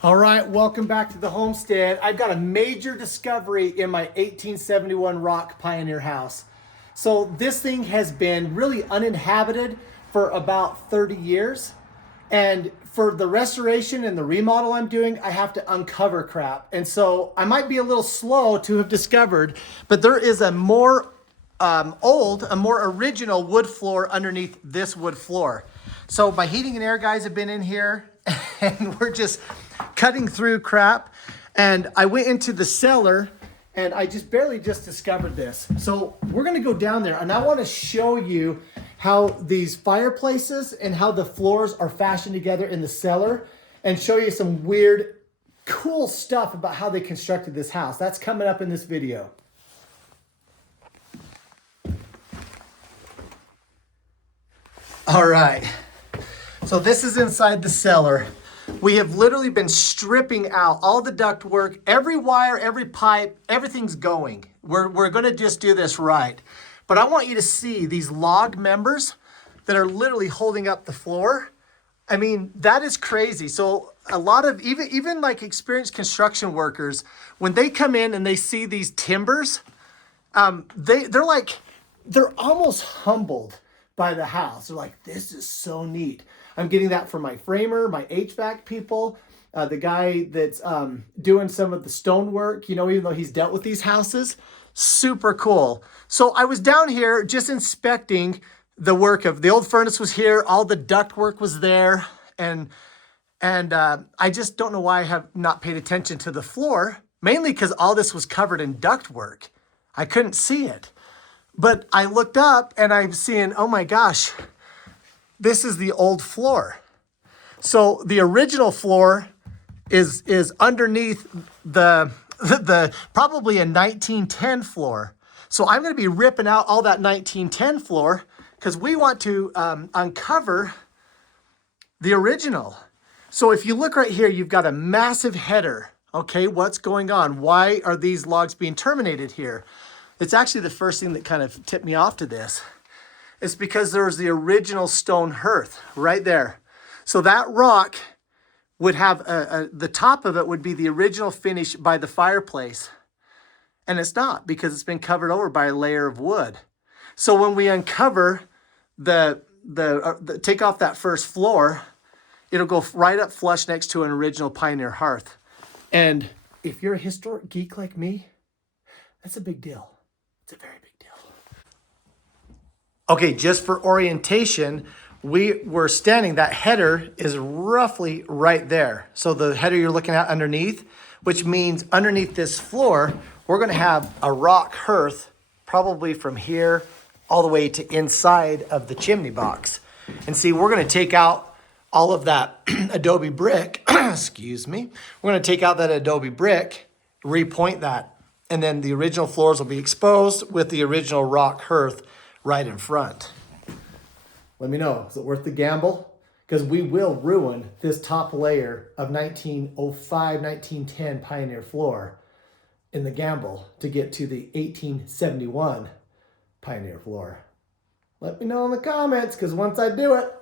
All right, welcome back to the homestead. I've got a major discovery in my 1871 rock pioneer house. So this thing has been really uninhabited for about 30 years. And for the restoration and the remodel I'm doing, I have to uncover crap. And so I might be a little slow to have discovered, but there is a more more original wood floor underneath this wood floor. So my heating and air guys have been in here and we're just cutting through crap. And I went into the cellar and I just barely discovered this. So we're gonna go down there and I wanna show you how these fireplaces and how the floors are fashioned together in the cellar and show you some weird, cool stuff about how they constructed this house. That's coming up in this video. All right, so this is inside the cellar. We have literally been stripping out all the duct work, every wire, every pipe, everything's going. We're gonna just do this right. But I want you to see these log members that are literally holding up the floor. I mean, that is crazy. So a lot of, even like experienced construction workers, when they come in and they see these timbers, they're almost humbled by the house. They're like, this is so neat. I'm getting that from my framer, my HVAC people, the guy that's doing some of the stonework, you know, even though he's dealt with these houses. Super cool. So I was down here just inspecting the work of the old furnace was here, all the duct work was there, and I just don't know why I have not paid attention to the floor, mainly because all this was covered in duct work. I couldn't see it. But I looked up and I'm seeing, oh my gosh, this is the old floor. So the original floor is underneath the probably a 1910 floor. So I'm going to be ripping out all that 1910 floor because we want to uncover the original. So if you look right here, you've got a massive header. Okay, what's going on? Why are these logs being terminated here? It's actually the first thing that kind of tipped me off to this. It's because there's the original stone hearth right there. So that rock would have, the top of it would be the original finish by the fireplace. And it's not because it's been covered over by a layer of wood. So when we uncover take off that first floor, it'll go right up flush next to an original pioneer hearth. And if you're a historic geek like me, that's a big deal. It's a very big deal. Okay, just for orientation, we were standing, that header is roughly right there. So the header you're looking at underneath, which means underneath this floor, we're gonna have a rock hearth, probably from here all the way to inside of the chimney box. And see, we're gonna take out all of that adobe brick, excuse me. We're gonna take out that adobe brick, repoint that, and then the original floors will be exposed with the original rock hearth right in front. Let me know, is it worth the gamble? Because we will ruin this top layer of 1905, 1910 pioneer floor in the gamble to get to the 1871 pioneer floor. Let me know in the comments, because once I do it,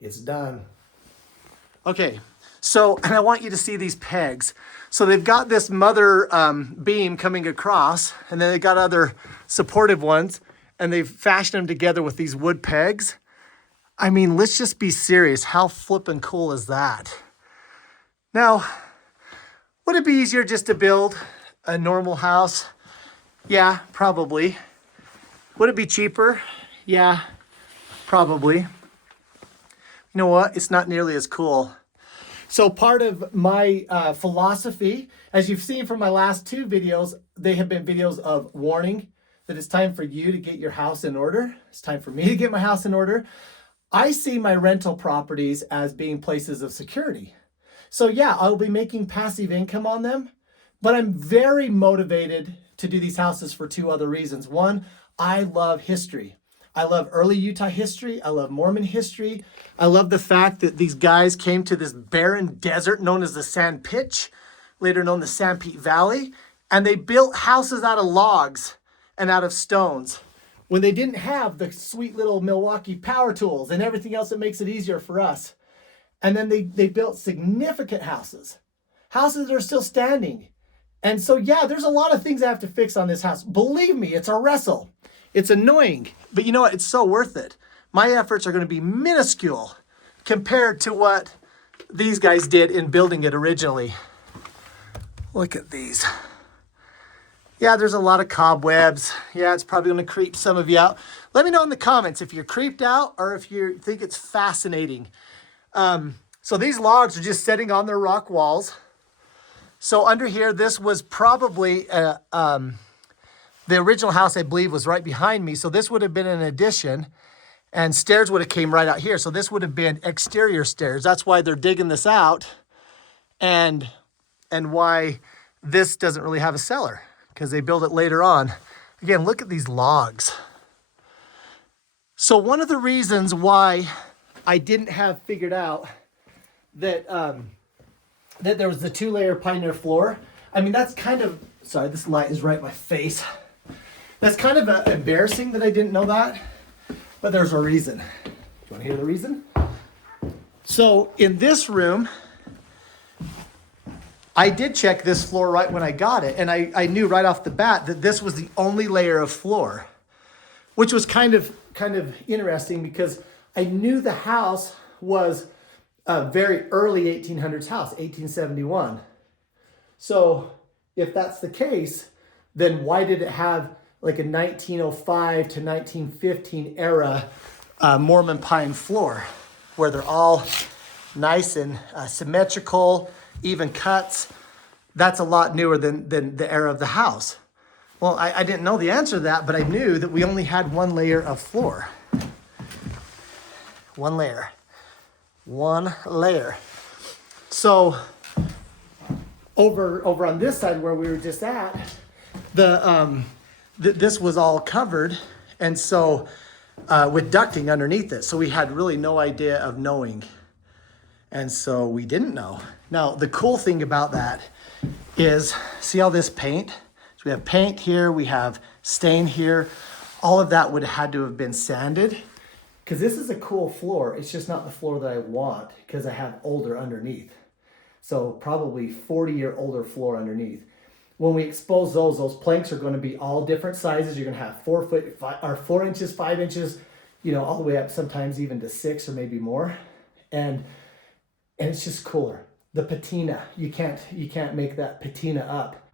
it's done. Okay, so, and I want you to see these pegs. So they've got this mother beam coming across, and then they got other supportive ones, and they've fashioned them together with these wood pegs. I mean, let's just be serious. How flippin' cool is that? Now, would it be easier just to build a normal house? Yeah, probably. Would it be cheaper? Yeah, probably. You know what? It's not nearly as cool. So part of my philosophy, as you've seen from my last two videos, they have been videos of warning that it's time for you to get your house in order. It's time for me to get my house in order. I see my rental properties as being places of security. So yeah, I'll be making passive income on them, but I'm very motivated to do these houses for two other reasons. One, I love history. I love early Utah history. I love Mormon history. I love the fact that these guys came to this barren desert known as the Sand Pitch, later known as Sanpete Valley, and they built houses out of logs and out of stones when they didn't have the sweet little Milwaukee power tools and everything else that makes it easier for us. And then they built significant houses. houses are still standing. And so, yeah, there's a lot of things I have to fix on this house. Believe me, it's a wrestle. It's annoying, but you know what? It's so worth it. My efforts are going to be minuscule compared to what these guys did in building it originally. Look at these. Yeah, there's a lot of cobwebs. Yeah, it's probably going to creep some of you out. Let me know in the comments if you're creeped out or if you think it's fascinating. So these logs are just sitting on their rock walls. So under here, this was probably the original house, I believe, was right behind me. So this would have been an addition, and stairs would have came right out here. So this would have been exterior stairs. That's why they're digging this out, and why this doesn't really have a cellar, because they build it later on. Again, look at these logs. So one of the reasons why I didn't have figured out that that there was the 2-layer Pioneer floor. I mean, that's kind of, sorry, this light is right in my face. That's kind of embarrassing that I didn't know that, but there's a reason. Do you want to hear the reason? So in this room, I did check this floor right when I got it, and I knew right off the bat that this was the only layer of floor, which was kind of interesting because I knew the house was a very early 1800s house, 1871. So if that's the case, then why did it have like a 1905 to 1915 era Mormon pine floor where they're all nice and symmetrical, even cuts? That's a lot newer than the era of the house. Well, I didn't know the answer to that, but I knew that we only had 1 layer of floor. 1 layer. 1 layer. So over on this side where we were just at, this was all covered, and so with ducting underneath it. So we had really no idea of knowing, and so we didn't know. Now the cool thing about that is, see all this paint? So we have paint here, we have stain here. All of that would have had to have been sanded, because this is a cool floor. It's just not the floor that I want, because I have older underneath. So probably 40-year older floor underneath. When we expose those planks are going to be all different sizes. You're going to have 4 inches, 5 inches, you know, all the way up sometimes even to 6 or maybe more. And it's just cooler. The patina, you can't make that patina up.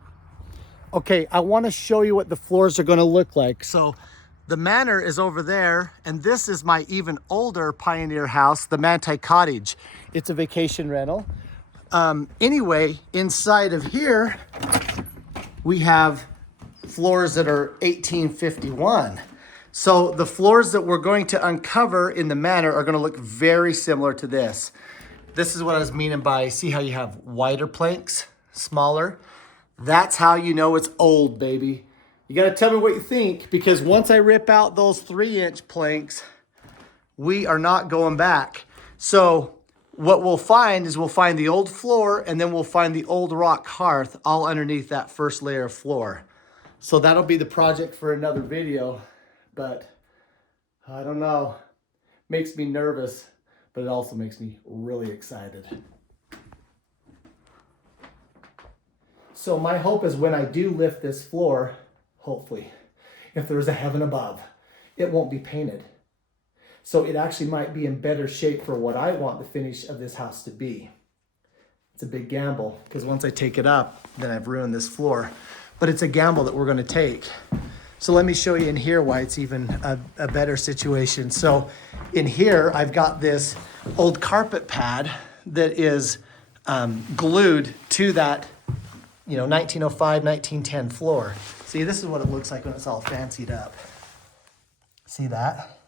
Okay, I want to show you what the floors are going to look like. So the manor is over there, and this is my even older pioneer house, the Manti Cottage. It's a vacation rental. Anyway, inside of here, we have floors that are 1851. So the floors that we're going to uncover in the manor are going to look very similar to this. This is what I was meaning by, see how you have wider planks, smaller? That's how you know it's old, baby. You got to tell me what you think, because once I rip out those 3-inch planks, we are not going back. So what we'll find is we'll find the old floor, and then we'll find the old rock hearth all underneath that first layer of floor. So that'll be the project for another video, but I don't know. Makes me nervous, but it also makes me really excited. So my hope is when I do lift this floor, hopefully, if there's a heaven above, it won't be painted. So it actually might be in better shape for what I want the finish of this house to be. It's a big gamble, because once I take it up, then I've ruined this floor. But it's a gamble that we're going to take. So let me show you in here why it's even a better situation. So in here, I've got this old carpet pad that is glued to that, 1905, 1910 floor. See, this is what it looks like when it's all fancied up. See that?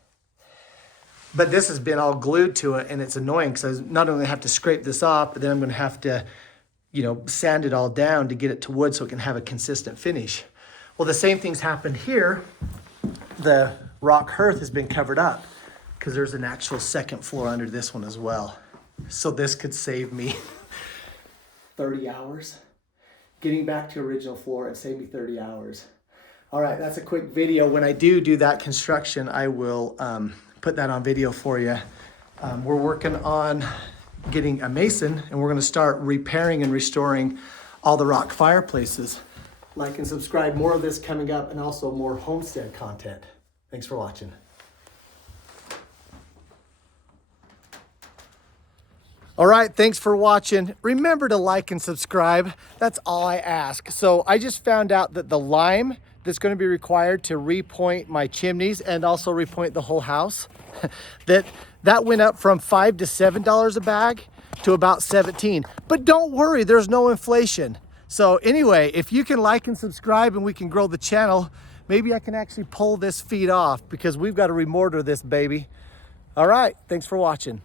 But this has been all glued to it, and it's annoying because I not only have to scrape this off, but then I'm going to have to, sand it all down to get it to wood so it can have a consistent finish. Well, the same thing's happened here. The rock hearth has been covered up because there's an actual second floor under this one as well. So this could save me 30 hours. Getting back to original floor, it saved me 30 hours. All right, that's a quick video. When I do that construction, I will put that on video for you. We're working on getting a mason, and we're gonna start repairing and restoring all the rock fireplaces. Like and subscribe, more of this coming up, and also more homestead content. Thanks for watching. All right, thanks for watching. Remember to like and subscribe. That's all I ask. So I just found out that the lime that's going to be required to repoint my chimneys and also repoint the whole house, that went up from $5 to $7 a bag to about 17. But don't worry, there's no inflation. So anyway, if you can like and subscribe and we can grow the channel, maybe I can actually pull this feed off because we've got to remortar this baby. All right, thanks for watching.